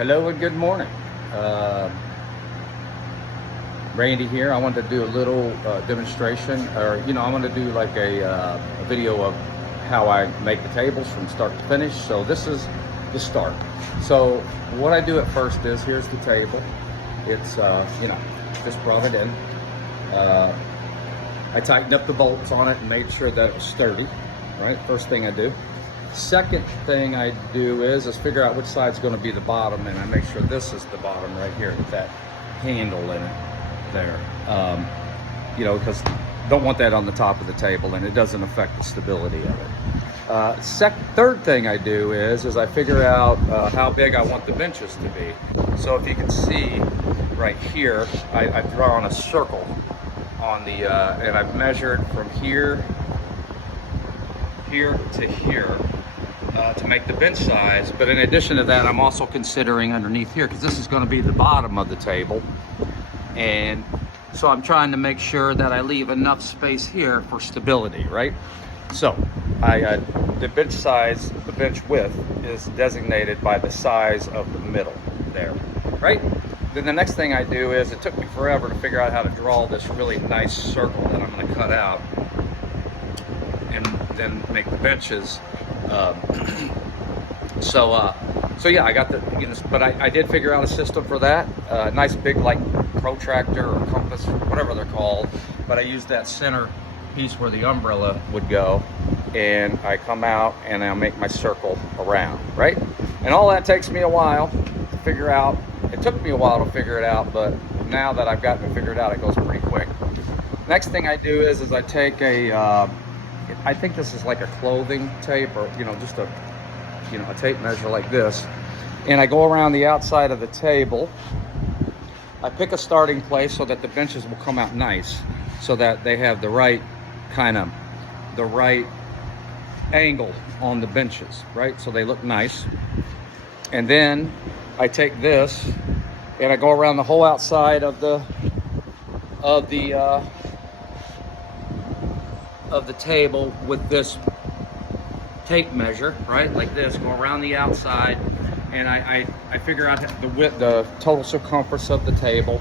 Hello and good morning. Randy here. I wanted to do a little demonstration, or I want to do like a video of how I make the tables from start to finish. So this is the start. So what I do at first is, here's the table. It's just brought it in. I tightened up the bolts on it and made sure that it was sturdy. Right, first thing I do. Second thing I do is figure out which side's going to be the bottom, and I make sure this is the bottom right here with that handle in it there. Because don't want that on the top of the table, and it doesn't affect the stability of it. Third thing I do is I figure out how big I want the benches to be. So if you can see right here, I draw on a circle on the, and I've measured from here to here to make the bench size. But in addition to that, I'm also considering underneath here, because this is going to be the bottom of the table, and so I'm trying to make sure that I leave enough space here for stability, right? So the bench size, the bench width is designated by the size of the middle there, right? Then the next thing I do is, it took me forever to figure out how to draw this really nice circle that I'm going to cut out and then make the benches. So yeah, I got the, but I did figure out a system for that. Nice big, like, protractor or compass, whatever they're called. But I used that center piece where the umbrella would go, and I come out and I'll make my circle around, right? And all that takes me a while to figure out. It took me a while to figure it out, but now that I've gotten it figured out, it goes pretty quick. Next thing I do is I take a, I think this is like a clothing tape, or just a tape measure like this, and I go around the outside of the table. I pick a starting place so that the benches will come out nice, so that they have the right angle on the benches, right? So they look nice. And then I take this and I go around the whole outside of the table with this tape measure, right? Like this, go around the outside, and I figure out the width, the total circumference of the table.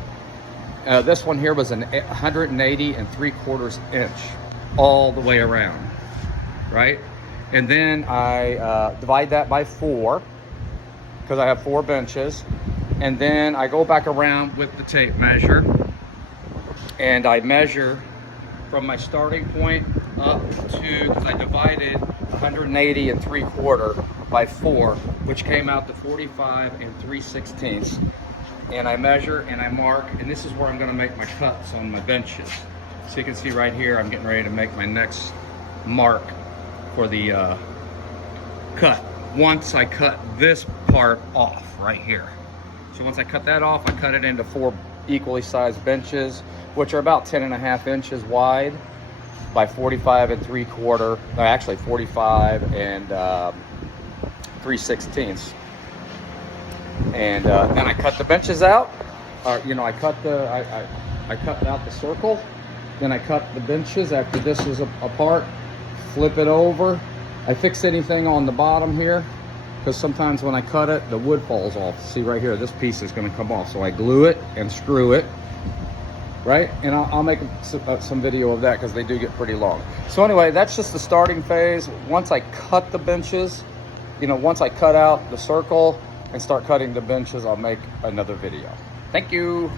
This one here was 180 3/4 inch all the way around, right? And then I divide that by 4, because I have 4 benches. And then I go back around with the tape measure, and I measure from my starting point up to, because I divided 180 3/4 by 4, which came out to 45 3/16. And I measure and I mark, and this is where I'm going to make my cuts on my benches. So you can see right here, I'm getting ready to make my next mark for the cut. Once I cut this part off right here. So once I cut that off, I cut it into 4 equally sized benches, which are about 10.5 inches wide by 45 3/4, actually 45 3/16. And then I cut the benches out. I cut out the circle. Then I cut the benches after this is apart. Flip it over. I fix anything on the bottom here, because sometimes when I cut it, the wood falls off. See right here, this piece is going to come off. So I glue it and screw it, right? And I'll make some video of that, because they do get pretty long. So anyway, that's just the starting phase. Once I cut the benches, once I cut out the circle and start cutting the benches, I'll make another video. Thank you.